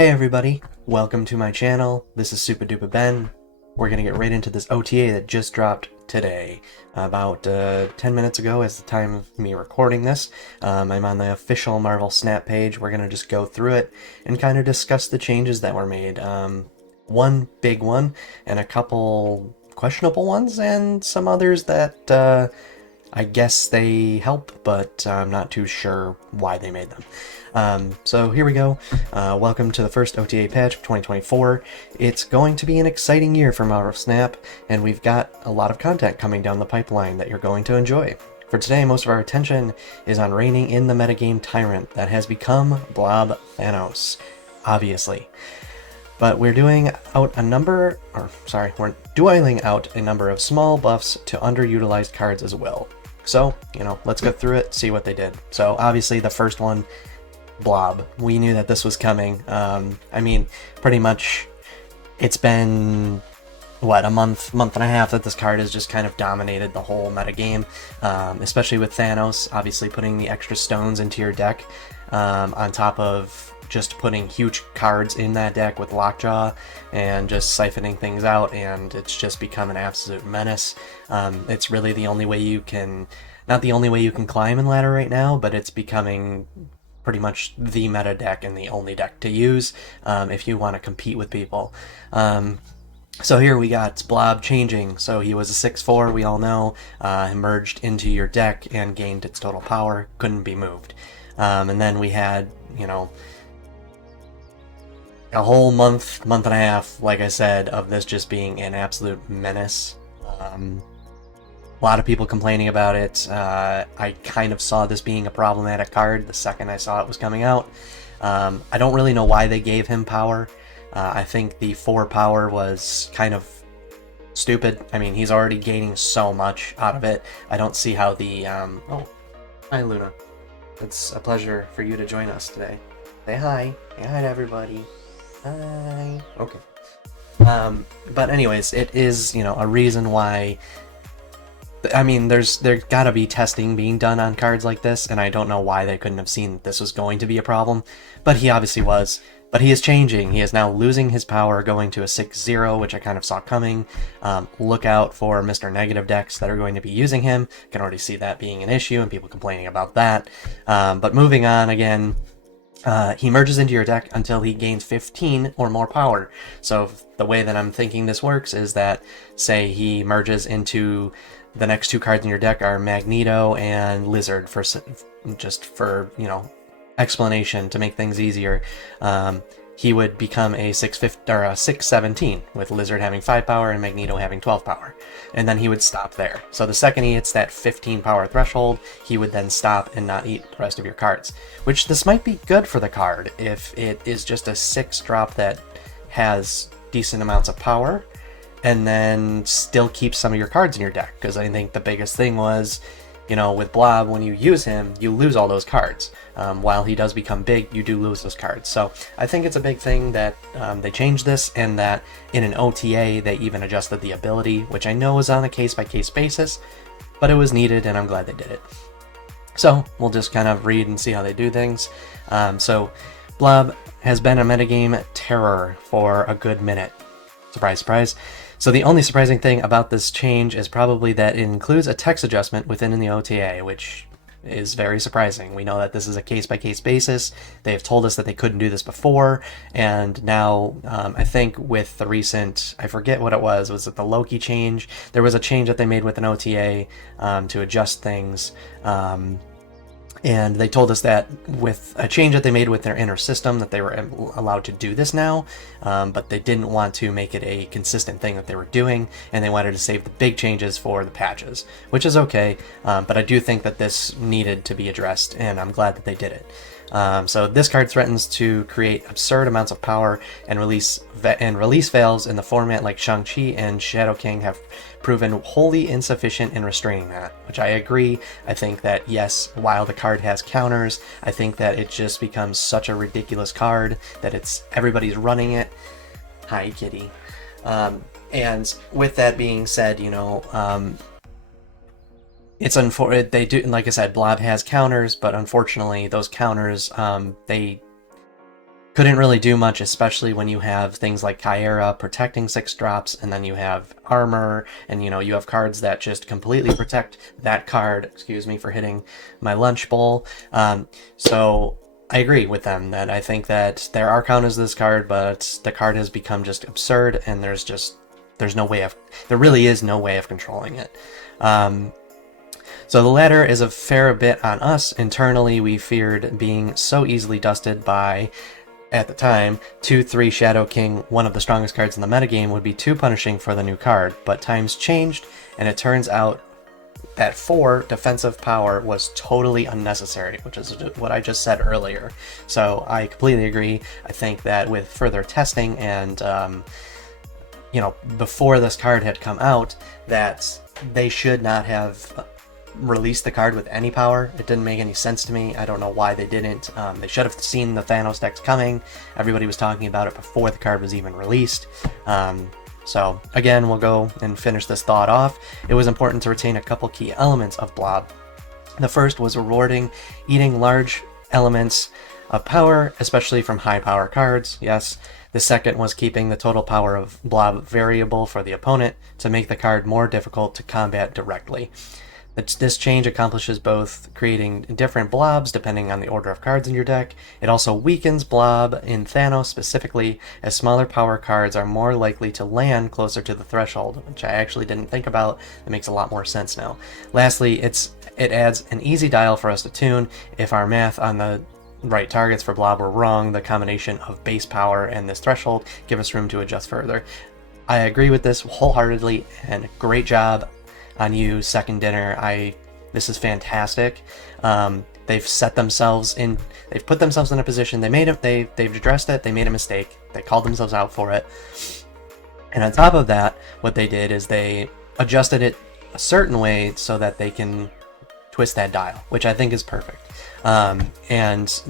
Hey everybody, welcome to my channel. This is Super Duper Ben. We're gonna get right into this OTA that just dropped today, about 10 minutes ago as the time of me recording this. I'm on the official Marvel Snap page. We're gonna just go through it and kind of discuss the changes that were made. One big one and a couple questionable ones and some others that I guess they help, but I'm not too sure why they made them. So here we go. Welcome to the first OTA patch of 2024. It's going to be an exciting year for Marvel Snap, and we've got a lot of content coming down the pipeline that you're going to enjoy. For today, most of our attention is on reining in the metagame tyrant that has become Blob Thanos, obviously. But we're we're dueling out a number of small buffs to underutilized cards as well. So, let's go through it, see what they did. So obviously the first one, Blob. We knew that this was coming. Pretty much it's been, a month and a half that this card has just kind of dominated the whole metagame, especially with Thanos, obviously putting the extra stones into your deck, on top of just putting huge cards in that deck with Lockjaw and just siphoning things out, and it's just become an absolute menace. It's really the only way you can, not the only way you can climb in ladder right now, but it's becoming pretty much the meta deck and the only deck to use if you want to compete with people. So here we got Blob changing. So he was a 6/4, we all know, merged into your deck and gained its total power, couldn't be moved. And then we had, a whole month and a half, like I said, of this just being an absolute menace. A lot of people complaining about it. I kind of saw this being a problematic card the second I saw it was coming out. I don't really know why they gave him power. I think the 4 power was kind of stupid. I mean, he's already gaining so much out of it. I don't see how the... Oh, hi Luna. It's a pleasure for you to join us today. Say hi. Say hi to everybody. Hi. Okay. But anyways, it is, a reason why... I mean, there's gotta be testing being done on cards like this, and I don't know why they couldn't have seen that this was going to be a problem, but he obviously was. But he is changing. He is now losing his power, going to a 6/0, which I kind of saw coming. Look out for Mr. Negative decks that are going to be using him. Can already see that being an issue and people complaining about that. But moving on again, he merges into your deck until he gains 15 or more power. So the way that I'm thinking this works is that, say he merges into... The next 2 cards in your deck are Magneto and Lizard, just for explanation to make things easier. He would become a 6/17 with Lizard having 5 power and Magneto having 12 power, and then he would stop there. So the second he hits that 15 power threshold, he would then stop and not eat the rest of your cards. Which this might be good for the card if it is just a 6 drop that has decent amounts of power, and then still keep some of your cards in your deck, because I think the biggest thing was, with Blob, when you use him, you lose all those cards. While he does become big, you do lose those cards. So I think it's a big thing that they changed this, and that in an OTA they even adjusted the ability, which I know is on a case-by-case basis, but it was needed, and I'm glad they did it. So we'll just kind of read and see how they do things. So Blob has been a metagame terror for a good minute. Surprise, surprise. So the only surprising thing about this change is probably that it includes a text adjustment within the OTA, which is very surprising. We know that this is a case-by-case basis. They have told us that they couldn't do this before, and now I think with the recent, I forget what it was it the Loki change? There was a change that they made with an OTA to adjust things. And they told us that with a change that they made with their inner system that they were allowed to do this now, but they didn't want to make it a consistent thing that they were doing, and they wanted to save the big changes for the patches, which is okay, but I do think that this needed to be addressed, and I'm glad that they did it. So this card threatens to create absurd amounts of power and release fails in the format like Shang-Chi and Shadow King have proven wholly insufficient in restraining that, which I agree. I think that, yes, while the card has counters, I think that it just becomes such a ridiculous card that everybody's running it. Hi, kitty. And with that being said, it's unfortunate. They do, like I said, Blob has counters, but unfortunately, those counters, they couldn't really do much, especially when you have things like Kyera protecting 6 drops, and then you have armor, and you have cards that just completely protect that card. Excuse me for hitting my lunch bowl. So I agree with them that I think that there are counters to this card, but the card has become just absurd, and there really is no way of controlling it. So the latter is a fair bit on us. Internally, we feared being so easily dusted by, at the time, 2/3 Shadow King, one of the strongest cards in the metagame, would be too punishing for the new card, but times changed, and it turns out that 4 defensive power was totally unnecessary, which is what I just said earlier. So I completely agree. I think that with further testing and, before this card had come out, that they should not have released the card with any power. It didn't make any sense to me. I don't know why they didn't. They should have seen the Thanos decks coming. Everybody was talking about it before the card was even released. So again, we'll go and finish this thought off. It was important to retain a couple key elements of Blob. The first was rewarding eating large elements of power, especially from high power cards. Yes. The second was keeping the total power of Blob variable for the opponent to make the card more difficult to combat directly. This change accomplishes both creating different blobs depending on the order of cards in your deck. It also weakens Blob in Thanos specifically, as smaller power cards are more likely to land closer to the threshold, which I actually didn't think about. It makes a lot more sense now. Lastly, it adds an easy dial for us to tune. If our math on the right targets for Blob were wrong, the combination of base power and this threshold give us room to adjust further. I agree with this wholeheartedly, and great job on you, Second Dinner. This is fantastic. They've put themselves in a position. They've addressed it. They made a mistake. They called themselves out for it. And on top of that, what they did is they adjusted it a certain way so that they can twist that dial, which I think is perfect. And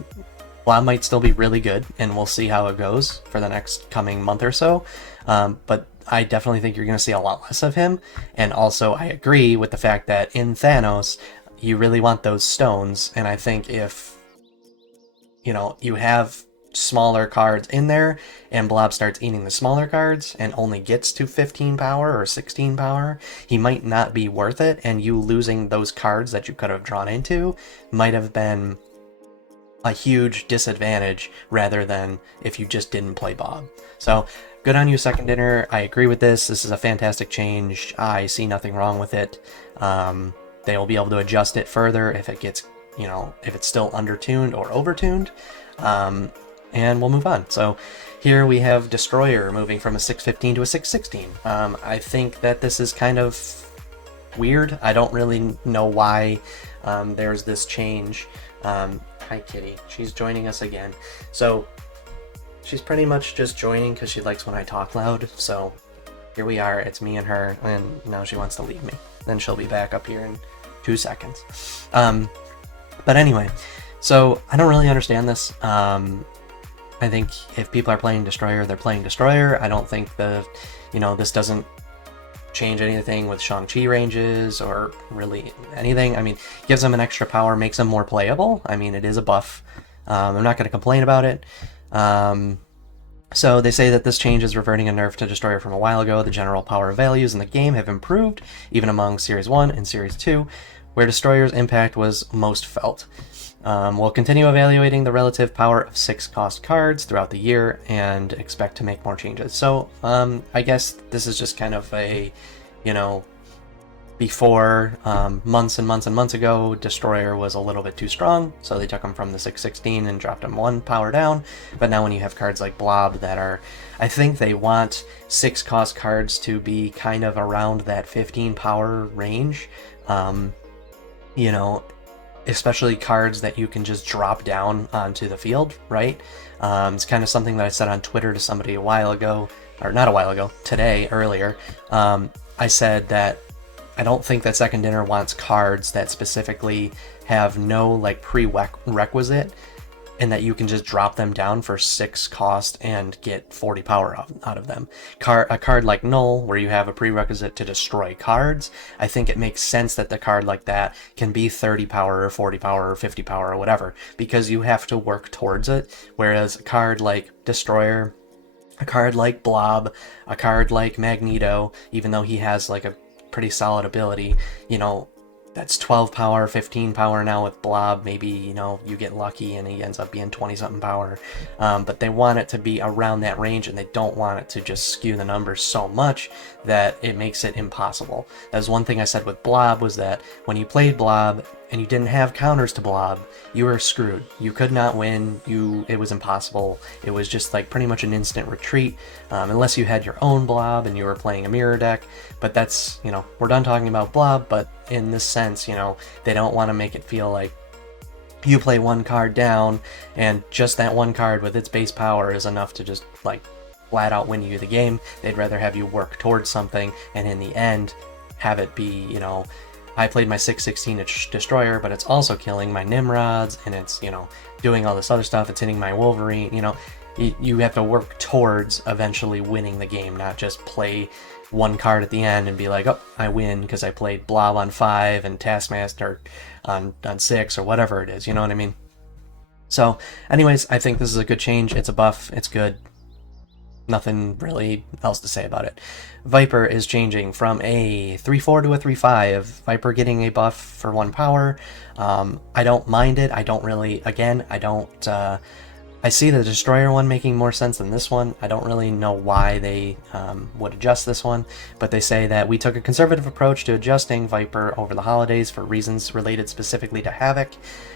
Blob might still be really good, and we'll see how it goes for the next coming month or so. But I definitely think you're going to see a lot less of him. And also, I agree with the fact that in Thanos, you really want those stones. And I think if, you have smaller cards in there and Blob starts eating the smaller cards and only gets to 15 power or 16 power, he might not be worth it. And you losing those cards that you could have drawn into might have been a huge disadvantage rather than if you just didn't play Bob. So good on you, Second Dinner. I agree with this. This is a fantastic change. I see nothing wrong with it. They will be able to adjust it further if it gets, if it's still undertuned or overtuned. And we'll move on. So here we have Destroyer moving from a 615 to a 616. I think that this is kind of weird. I don't really know why there's this change. Hi, Kitty. She's joining us again. So she's pretty much just joining because she likes when I talk loud. So here we are. It's me and her, and now she wants to leave me. Then she'll be back up here in 2 seconds. But anyway, so I don't really understand this. I think if people are playing Destroyer, they're playing Destroyer. I don't think this doesn't change anything with Shang-Chi ranges or really anything. I mean, gives them an extra power, makes them more playable. I mean, it is a buff. I'm not going to complain about it. So they say that this change is reverting a nerf to Destroyer from a while ago. The general power values in the game have improved, even among Series 1 and Series 2, where Destroyer's impact was most felt. We'll continue evaluating the relative power of 6-cost cards throughout the year and expect to make more changes. So, I guess this is just kind of a, before, months and months and months ago, Destroyer was a little bit too strong, so they took him from the 616 and dropped him 1 power down. But now when you have cards like Blob that are, I think they want 6-cost cards to be kind of around that 15 power range, especially cards that you can just drop down onto the field, right? It's kind of something that I said on Twitter to somebody a while ago, or not a while ago, today, earlier. I said that I don't think that Second Dinner wants cards that specifically have no prerequisite in that you can just drop them down for 6 cost and get 40 power out of them. A card like Null, where you have a prerequisite to destroy cards, I think it makes sense that the card like that can be 30 power or 40 power or 50 power or whatever, because you have to work towards it, whereas a card like Destroyer, a card like Blob, a card like Magneto, even though he has like a pretty solid ability, you know, that's 12 power, 15 power now with Blob. Maybe, you know, you get lucky and he ends up being 20-something power. But they want it to be around that range, and they don't want it to just skew the numbers so much that it makes it impossible. That was one thing I said with Blob, was that when you played Blob and you didn't have counters to Blob, you were screwed. You could not win. It was impossible. It was just like pretty much an instant retreat, unless you had your own Blob and you were playing a mirror deck. But that's, you know, we're done talking about Blob, but in this sense, you know, they don't want to make it feel like you play one card down and just that one card with its base power is enough to just like flat out win you the game. They'd rather have you work towards something, and in the end have it be, you know, I played my 6/16 Destroyer, but it's also killing my Nimrods, and it's, you know, doing all this other stuff. It's hitting my Wolverine. You know, you have to work towards eventually winning the game, not just play one card at the end and be like, oh, I win because I played Blob on 5 and Taskmaster on 6 or whatever it is. You know what I mean? So, anyways, I think this is a good change. It's a buff. It's good. Nothing really else to say about it. Viper is changing from a 3/4 to a 3/5. Viper getting a buff for 1 power. I don't mind it. I don't really, again, I don't, I see the Destroyer one making more sense than this one. I don't really know why they would adjust this one, but they say that we took a conservative approach to adjusting Viper over the holidays for reasons related specifically to Havoc.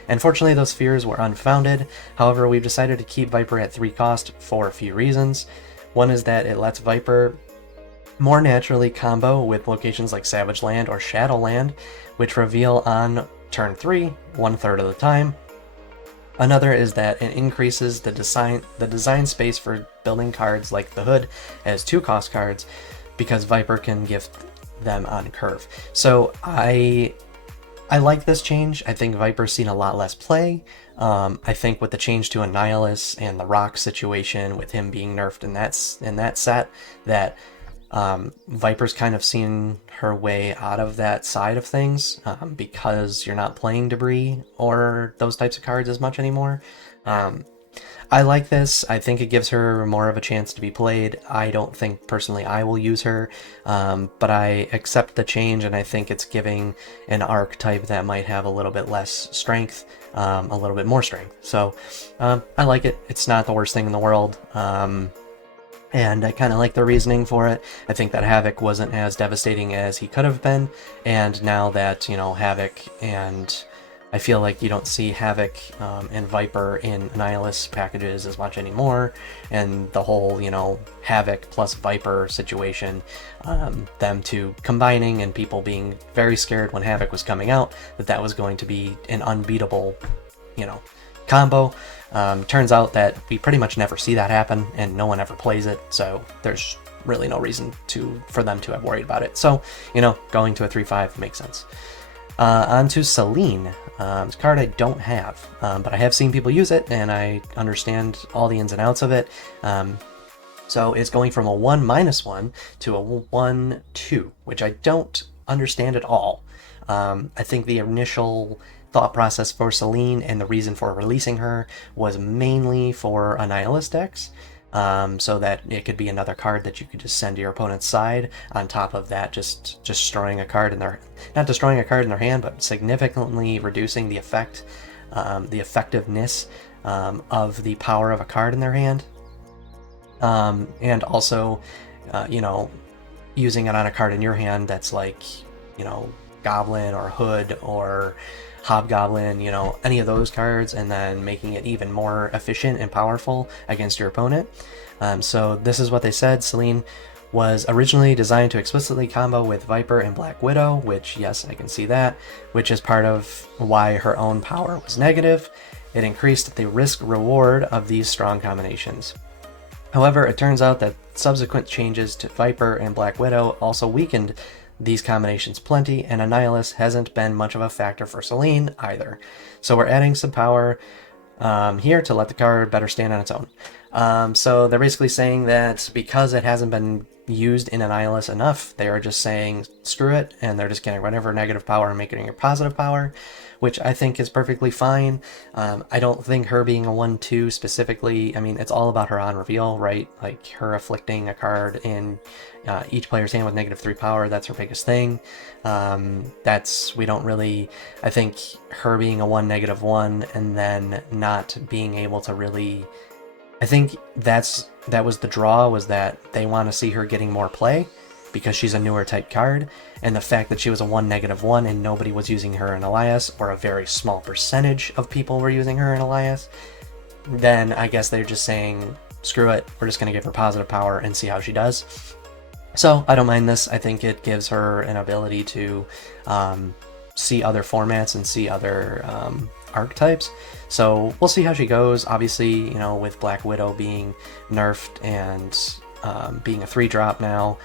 Unfortunately, those fears were unfounded. However, we've decided to keep Viper at 3 cost for a few reasons. One is that it lets Viper more naturally combo with locations like Savage Land or Shadowland, which reveal on turn 3 1/3 of the time. Another is that it increases the design space for building cards like the Hood as 2 cost cards, because Viper can gift them on curve. So I like this change. I think Viper's seen a lot less play. I think with the change to Annihilus and the Rock situation, with him being nerfed in that set, that Viper's kind of seen her way out of that side of things, because you're not playing Debris or those types of cards as much anymore. I like this. I think it gives her more of a chance to be played. I don't think personally I will use her, but I accept the change, and I think it's giving an archetype that might have a little bit less strength, a little bit more strength. So I like it. It's not the worst thing in the world. And I kind of like the reasoning for it. I think that Havoc wasn't as devastating as he could have been, and now that, you know, Havoc, and I feel like you don't see Havoc and Viper in Annihilus packages as much anymore, and the whole, you know, Havoc plus Viper situation, them two combining and people being very scared when Havoc was coming out that was going to be an unbeatable, you know, combo. Turns out that we pretty much never see that happen, and no one ever plays it, so there's really no reason for them to have worried about it. So, you know, going to a 3/5 makes sense. On to Selene. This card I don't have, but I have seen people use it, and I understand all the ins and outs of it. So it's going from a 1/1 to a 1/2, which I don't understand at all. I think the initial thought process for Selene and the reason for releasing her was mainly for Annihilus decks, so that it could be another card that you could just send to your opponent's side. On top of that, just destroying a card in their, not destroying a card in their hand, but significantly reducing the effectiveness of the power of a card in their hand, and also, you know, using it on a card in your hand that's like, you know, Goblin or Hood or Hobgoblin, you know, any of those cards, and then making it even more efficient and powerful against your opponent. So this is what they said. Selene was originally designed to explicitly combo with Viper and Black Widow, which, yes, I can see that, which is part of why her own power was negative. It increased the risk-reward of these strong combinations. However, it turns out that subsequent changes to Viper and Black Widow also weakened these combinations plenty, and Annihilus hasn't been much of a factor for Selene either. So we're adding some power here to let the card better stand on its own. So they're basically saying that because it hasn't been used in Annihilus enough, they are just saying screw it, and they're just getting rid of her negative power and making her positive power, which I think is perfectly fine. I don't think her being a 1/2 specifically, I mean, it's all about her on reveal, right? Like her afflicting a card in each player's hand with -3 power, that's her biggest thing. We don't really, I think her being a 1/1 and then not being able to really, I think that was the draw, was that they want to see her getting more play because she's a newer type card, and the fact that she was a 1/1 and nobody was using her in Elias, or a very small percentage of people were using her in Elias, then I guess they're just saying, screw it, we're just going to give her positive power and see how she does. So I don't mind this. I think it gives her an ability to see other formats and see other archetypes. So we'll see how she goes. Obviously, you know, with Black Widow being nerfed and being a 3-drop now,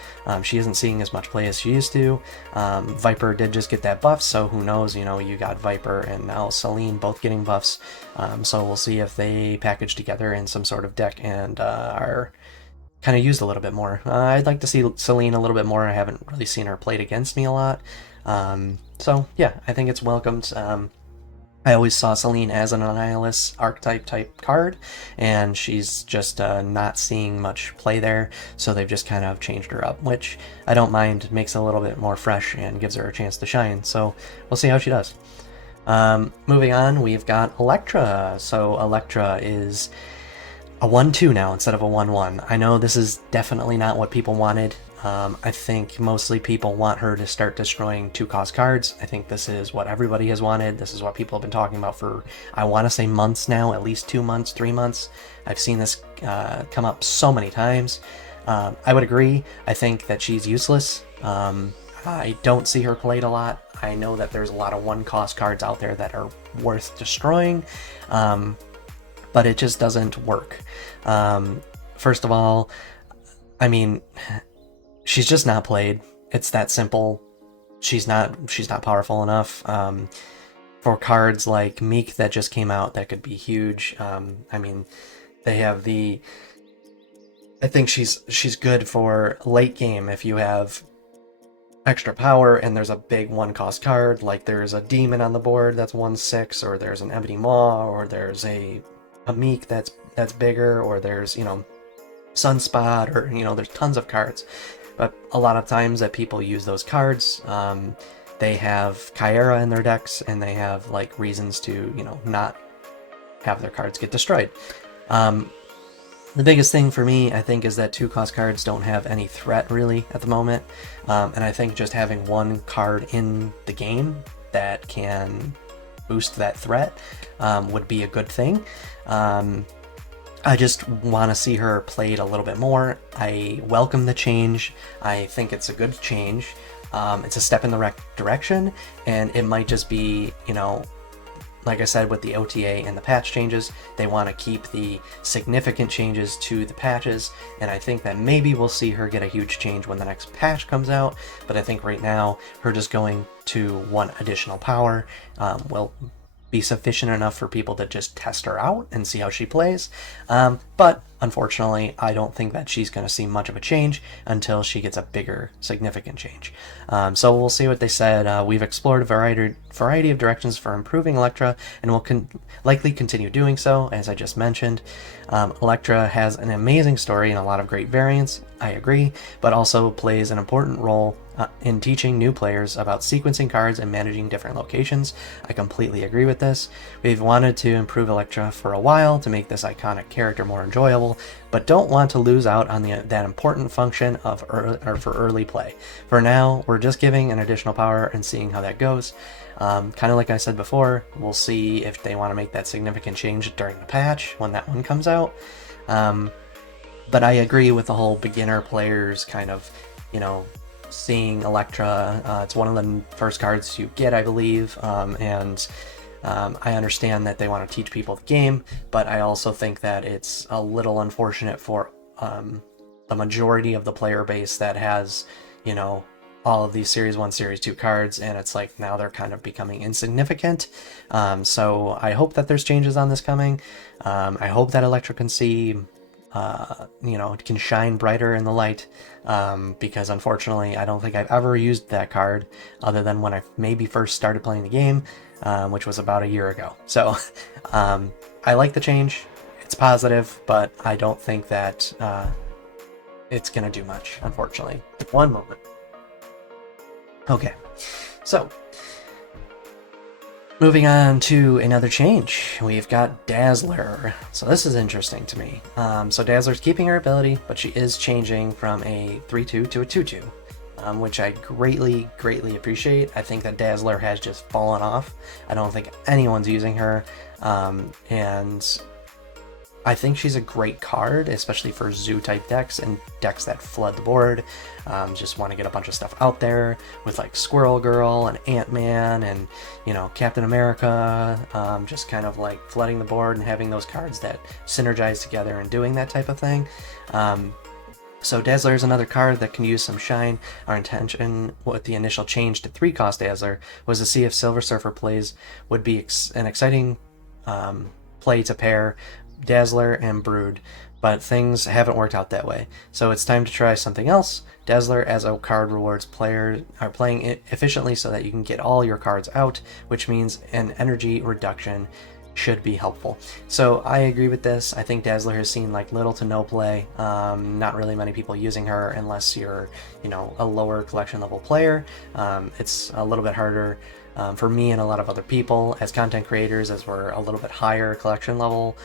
she isn't seeing as much play as she used to. Viper did just get that buff, so who knows, you know, you got Viper and now Selene both getting buffs. So we'll see if they package together in some sort of deck and are kind of used a little bit more. I'd like to see Selene a little bit more. I haven't really seen her played against me a lot. So yeah, I think it's welcomed. I always saw Selene as an Annihilus archetype type card, and she's just not seeing much play there, so they've just kind of changed her up, which I don't mind. Makes it a little bit more fresh and gives her a chance to shine, so we'll see how she does. Moving on, we've got Electra. So Electra is a 1/2 now instead of a 1/1. I know this is definitely not what people wanted. I think mostly people want her to start destroying 2-cost cards. I think this is what everybody has wanted. This is what people have been talking about for, I want to say, months now, at least 2 months, 3 months. I've seen this come up so many times. I would agree. I think that she's useless. I don't see her played a lot. I know that there's a lot of 1-cost cards out there that are worth destroying, but it just doesn't work. First of all, I mean, she's just not played. It's that simple. She's not powerful enough. For cards like Meek that just came out, that could be huge. I mean, they have the, I think she's good for late game if you have extra power and there's a big 1-cost card, like there's a demon on the board that's 1/6, or there's an Ebony Maw, or there's a Meek that's bigger, or there's, you know, Sunspot, or, you know, there's tons of cards. But a lot of times that people use those cards, they have Kyra in their decks, and they have like reasons to, you know, not have their cards get destroyed. The biggest thing for me, I think, is that 2-cost cards don't have any threat really at the moment, and I think just having one card in the game that can boost that threat would be a good thing. I just want to see her played a little bit more. I welcome the change. I think it's a good change. It's a step in the right direction, and it might just be, you know, like I said, with the OTA and the patch changes, they want to keep the significant changes to the patches, and I think that maybe we'll see her get a huge change when the next patch comes out, but I think right now, her just going to 1 additional power will be sufficient enough for people to just test her out and see how she plays. But unfortunately, I don't think that she's going to see much of a change until she gets a bigger, significant change. So we'll see what they said. We've explored a variety of directions for improving Electra, and we'll likely continue doing so, as I just mentioned. Electra has an amazing story and a lot of great variants, I agree, but also plays an important role in teaching new players about sequencing cards and managing different locations. I completely agree with this. We've wanted to improve Electra for a while to make this iconic character more enjoyable, but don't want to lose out on that important function of for early play. For now, we're just giving an additional power and seeing how that goes. Kind of like I said before, we'll see if they want to make that significant change during the patch when that one comes out. But I agree with the whole beginner players kind of, you know, seeing Electra. It's one of the first cards you get, I believe, and I understand that they want to teach people the game, but I also think that it's a little unfortunate for the majority of the player base that has, you know, all of these Series 1, Series 2 cards, and it's like now they're kind of becoming insignificant. So I hope that there's changes on this coming. I hope that Electro can see, it can shine brighter in the light, because unfortunately I don't think I've ever used that card other than when I maybe first started playing the game, which was about a year ago. So I like the change. It's positive, but I don't think that it's gonna do much, unfortunately. One moment. Okay, so moving on to another change, we've got Dazzler. So this is interesting to me. So Dazzler's keeping her ability, but she is changing from a 3/2 to a 2/2, which I greatly appreciate. I think that Dazzler has just fallen off. I don't think anyone's using her, and I think she's a great card, especially for zoo-type decks and decks that flood the board. Just want to get a bunch of stuff out there with like Squirrel Girl and Ant-Man and, Captain America, just kind of like flooding the board and having those cards that synergize together and doing that type of thing. So Dazzler is another card that can use some shine. Our intention with the initial change to 3-cost Dazzler was to see if Silver Surfer plays would be an exciting play to pair Dazzler and Brood, but things haven't worked out that way. So it's time to try something else. Dazzler as a card rewards players are playing it efficiently so that you can get all your cards out, which means an energy reduction should be helpful. So I agree with this. I think Dazzler has seen like little to no play. Not really many people using her unless you're, a lower collection level player. It's a little bit harder for me and a lot of other people as content creators, as we're a little bit higher collection level,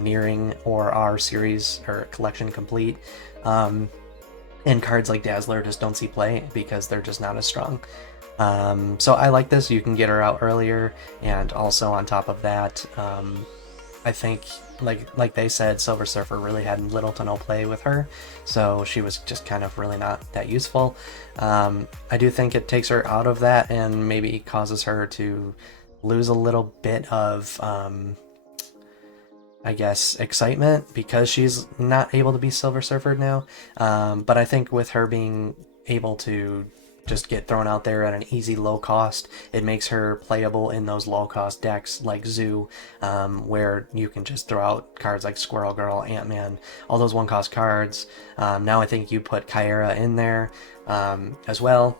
nearing or our series or collection complete. And cards like Dazzler just don't see play because they're just not as strong. So I like this. You can get her out earlier, and also on top of that, I think like they said, Silver Surfer really had little to no play with her, so she was just kind of really not that useful. I do think it takes her out of that and maybe causes her to lose a little bit of I guess excitement because she's not able to be Silver Surfer now. But I think with her being able to just get thrown out there at an easy low cost, it makes her playable in those low cost decks like Zoo, where you can just throw out cards like Squirrel Girl, Ant-Man, all those one cost cards. Now I think you put Kyra in there as well.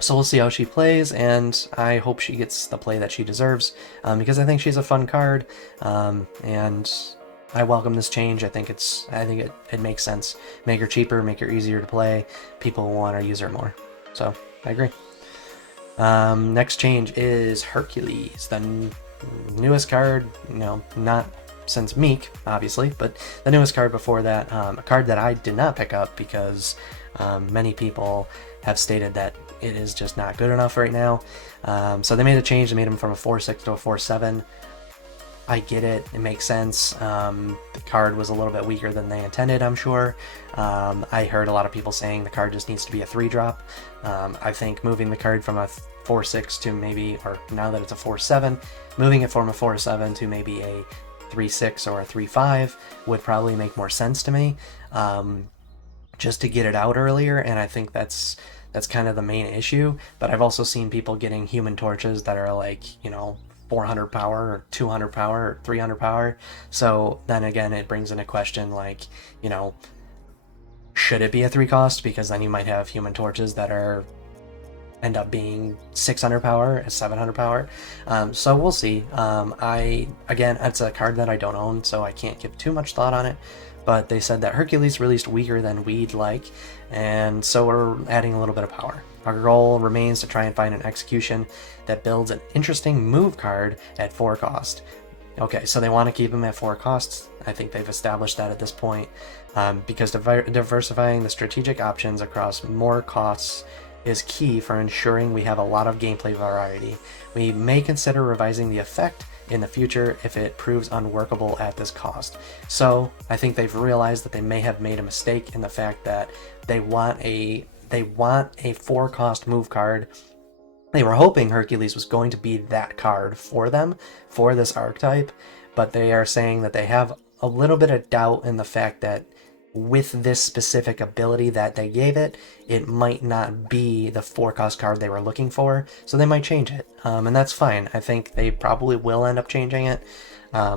So we'll see how she plays, and I hope she gets the play that she deserves, because I think she's a fun card, and I welcome this change. I think it makes sense. Make her cheaper, make her easier to play. People want to use her more. So I agree. Next change is Hercules, the newest card. Not since Meek, obviously, but the newest card before that. A card that I did not pick up because many people have stated that it is just not good enough right now. So they made a change. They made him from a 4/6 to a 4/7. I get it. It makes sense. The card was a little bit weaker than they intended, I'm sure. I heard a lot of people saying the card just needs to be a 3-drop. I think moving the card from a 4/6 to maybe, or now that it's a 4/7, moving it from a 4/7 to maybe a 3/6 or a 3/5 would probably make more sense to me, just to get it out earlier. And I think that's kind of the main issue. But I've also seen people getting Human Torches that are like, 400 power or 200 power or 300 power. So then again, it brings into question, like, should it be a 3-cost? Because then you might have Human Torches that end up being 600 power, 700 power. So we'll see. It's a card that I don't own, so I can't give too much thought on it. But they said that Hercules released weaker than we'd like, and so we're adding a little bit of power. Our goal remains to try and find an execution that builds an interesting move card at 4 cost. Okay, so they want to keep them at 4 costs. I think they've established that at this point, because diversifying the strategic options across more costs is key for ensuring we have a lot of gameplay variety. We may consider revising the effect in the future if it proves unworkable at this cost. So I think they've realized that they may have made a mistake in the fact that they want a 4-cost move card. They were hoping Hercules was going to be that card for them, for this archetype, but they are saying that they have a little bit of doubt in the fact that with this specific ability that they gave it, it might not be the 4-cost card they were looking for, so they might change it, and that's fine. I think they probably will end up changing it,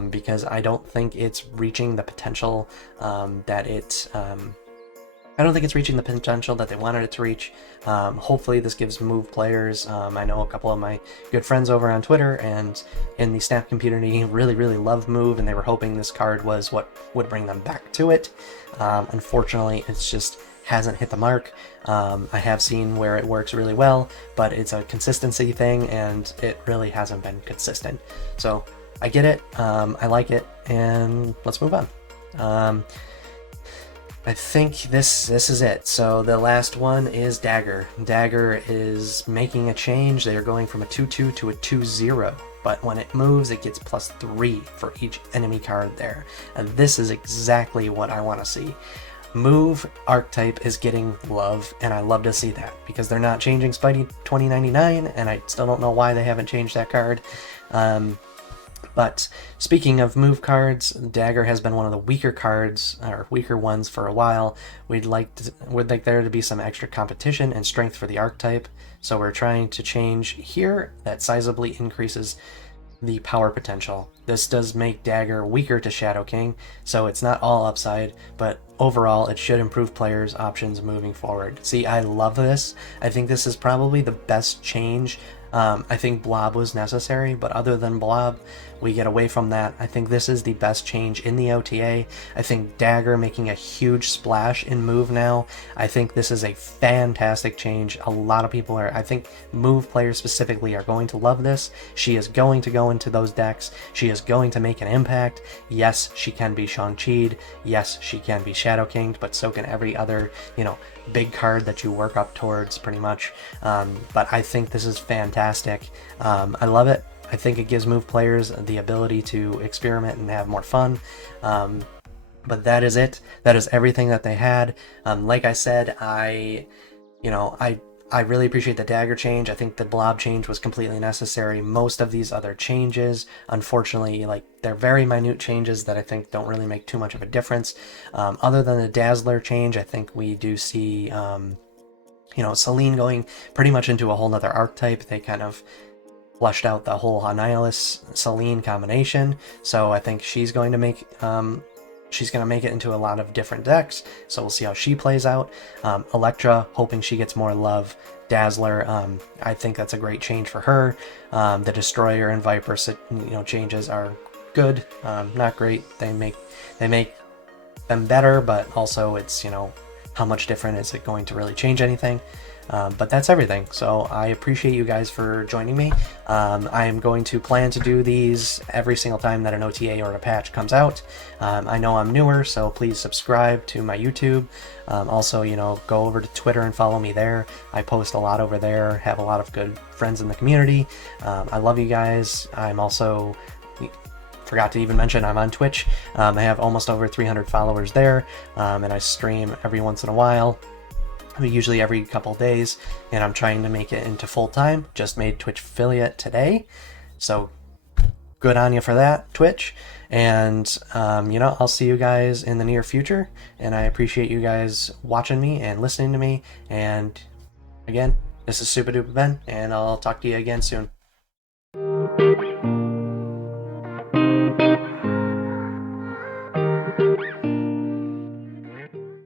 because I don't think it's reaching the potential that it... I don't think it's reaching the potential that they wanted it to reach. Hopefully this gives Move players, I know a couple of my good friends over on Twitter and in the Snap community really love Move, and they were hoping this card was what would bring them back to it. Unfortunately, it's just hasn't hit the mark. I have seen where it works really well, but it's a consistency thing, and it really hasn't been consistent. So I get it, I like it, and let's move on. I think this is it. So the last one is Dagger. Dagger is making a change. They are going from a 2/2 to a 2/0, but when it moves, it gets +3 for each enemy card there. And this is exactly what I want to see. Move archetype is getting love, and I love to see that, because they're not changing Spidey 2099, and I still don't know why they haven't changed that card. But speaking of move cards, Dagger has been one of the weaker cards, or weaker ones, for a while. Would like there to be some extra competition and strength for the archetype, so we're trying to change here that sizably increases the power potential. This does make Dagger weaker to Shadow King, so it's not all upside, but overall it should improve players' options moving forward. See, I love this. I think this is probably the best change. I think Blob was necessary, but other than Blob, we get away from that. I think this is the best change in the OTA. I think Dagger making a huge splash in Move now. I think this is a fantastic change. A lot of people are, I think Move players specifically, are going to love this. She is going to go into those decks. She is going to make an impact. Yes, she can be Shang-Chi'd. Yes, she can be Shadow King'd, but so can every other, big card that you work up towards, pretty much. But I think this is fantastic. I love it. I think it gives Move players the ability to experiment and have more fun. But that is it. That is everything that they had. Like I said, I really appreciate the Dagger change. I think the Blob change was completely necessary. Most of these other changes, unfortunately, they're very minute changes that I think don't really make too much of a difference. Other than the Dazzler change, I think we do see, Selene going pretty much into a whole nother archetype. They kind of fleshed out the whole Annihilus-Selene combination, so I think she's going to make it into a lot of different decks, so we'll see how she plays out. Elektra, hoping she gets more love. Dazzler, I think that's a great change for her. The Destroyer and Viper, changes are good, not great. They make them better, but also it's, how much different is it going to really change anything? But that's everything. So I appreciate you guys for joining me. I am going to plan to do these every single time that an OTA or a patch comes out. I know I'm newer, so please subscribe to my YouTube. Also, go over to Twitter and follow me there. I post a lot over there, have a lot of good friends in the community. I love you guys. I'm also... forgot to even mention I'm on Twitch. I have almost over 300 followers there, and I stream every once in a while. Usually every couple days, and I'm trying to make it into full-time. Just made Twitch affiliate today, so good on you for that, Twitch. And I'll see you guys in the near future, and I appreciate you guys watching me and listening to me. And again, this is Super Duper Ben, and I'll talk to you again soon.